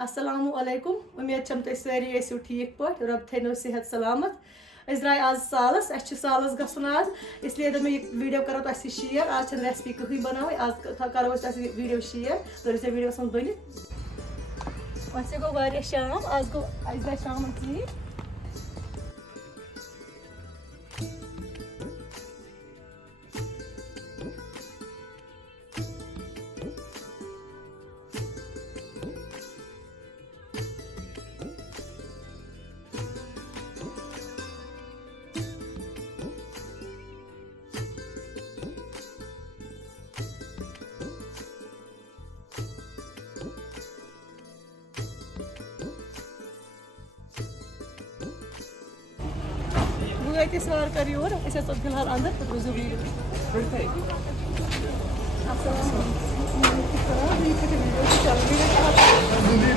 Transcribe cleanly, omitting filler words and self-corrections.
अस्सलामु अलैकुम उम्मीद छम तुम सारी ऐसो ठीक पे रब थो सेहत सलामत द्राय आज सालस सालस गसन आज इसलिए मैं ये वीडियो करो तुम शेयर आज रेसिपी कहीं बनावे आज करो वीडियो शेयर तो वीडियो सम बन गो शाम आज गो द्राय शाम ीक गई सवार कर योर फिलहाल अंदर तो रोजो वीडियो वीडियो